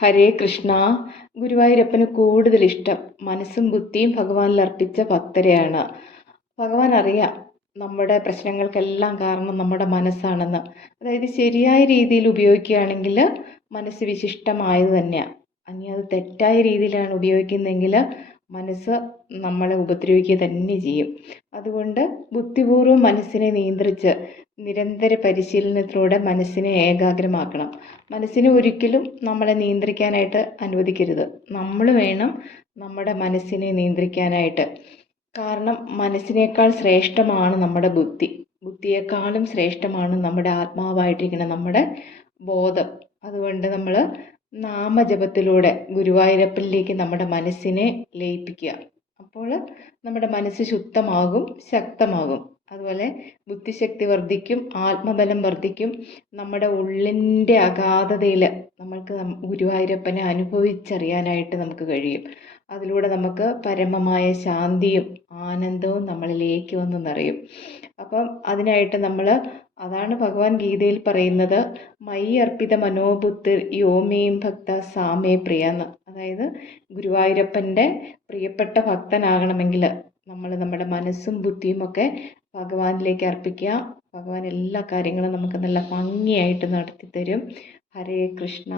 ഹരേ കൃഷ്ണ. ഗുരുവായൂരപ്പന് കൂടുതൽ ഇഷ്ടം മനസ്സും ബുദ്ധിയും ഭഗവാനിൽ അർപ്പിച്ച ഭക്തരെയാണ്. ഭഗവാൻ അറിയാം നമ്മുടെ പ്രശ്നങ്ങൾക്കെല്ലാം കാരണം നമ്മുടെ മനസ്സാണെന്ന്. അതായത് ശരിയായ രീതിയിൽ ഉപയോഗിക്കുകയാണെങ്കിൽ മനസ്സ് വിശിഷ്ടമായത് തന്നെയാണ്. ഇനി അത് തെറ്റായ രീതിയിലാണ് ഉപയോഗിക്കുന്നതെങ്കിൽ മനസ്സ് നമ്മളെ ഉപദ്രവിക്കുക തന്നെ ചെയ്യും. അതുകൊണ്ട് ബുദ്ധിപൂർവ്വം മനസ്സിനെ നിയന്ത്രിച്ച് നിരന്തര പരിശീലനത്തിലൂടെ മനസ്സിനെ ഏകാഗ്രമാക്കണം. മനസ്സിനെ ഒരിക്കലും നമ്മളെ നിയന്ത്രിക്കാനായിട്ട് അനുവദിക്കരുത്. നമ്മൾ വേണം നമ്മുടെ മനസ്സിനെ നിയന്ത്രിക്കാനായിട്ട്. കാരണം മനസ്സിനേക്കാൾ ശ്രേഷ്ഠമാണ് നമ്മുടെ ബുദ്ധി. ബുദ്ധിയേക്കാളും ശ്രേഷ്ഠമാണ് നമ്മുടെ ആത്മാവായിട്ടിരിക്കുന്ന നമ്മുടെ ബോധം. അതുകൊണ്ട് നമ്മൾ നാമജപത്തിലൂടെ ഗുരുവായൂരപ്പനിലേക്ക് നമ്മുടെ മനസ്സിനെ ലയിപ്പിക്കുക. അപ്പോൾ നമ്മുടെ മനസ്സ് ശുദ്ധമാകും, ശക്തമാകും. അതുപോലെ ബുദ്ധിശക്തി വർദ്ധിക്കും, ആത്മബലം വർദ്ധിക്കും. നമ്മുടെ ഉള്ളിൻ്റെ അഗാധതയിൽ നമ്മൾക്ക് ഗുരുവായൂരപ്പനെ അനുഭവിച്ചറിയാനായിട്ട് നമുക്ക് കഴിയും. അതിലൂടെ നമുക്ക് പരമമായ ശാന്തിയും ആനന്ദവും നമ്മളിലേക്ക് വന്ന് നിറയും. അപ്പം അതിനായിട്ട് നമ്മൾ അതാണ് ഭഗവാൻ ഗീതയിൽ പറയുന്നത്, മയി അർപ്പിത മനോബുദ്ധിർ യോമേം ഭക്ത സാമേ പ്രിയ എന്ന്. അതായത് ഗുരുവായൂരപ്പൻ്റെ പ്രിയപ്പെട്ട ഭക്തനാകണമെങ്കിൽ നമ്മൾ നമ്മുടെ മനസ്സും ബുദ്ധിയും ഒക്കെ ഭഗവാനിലേക്ക് അർപ്പിക്കുക. ഭഗവാൻ എല്ലാ കാര്യങ്ങളും നമുക്ക് നല്ല ഭംഗിയായിട്ട് നടത്തി തരും. ഹരേ കൃഷ്ണ.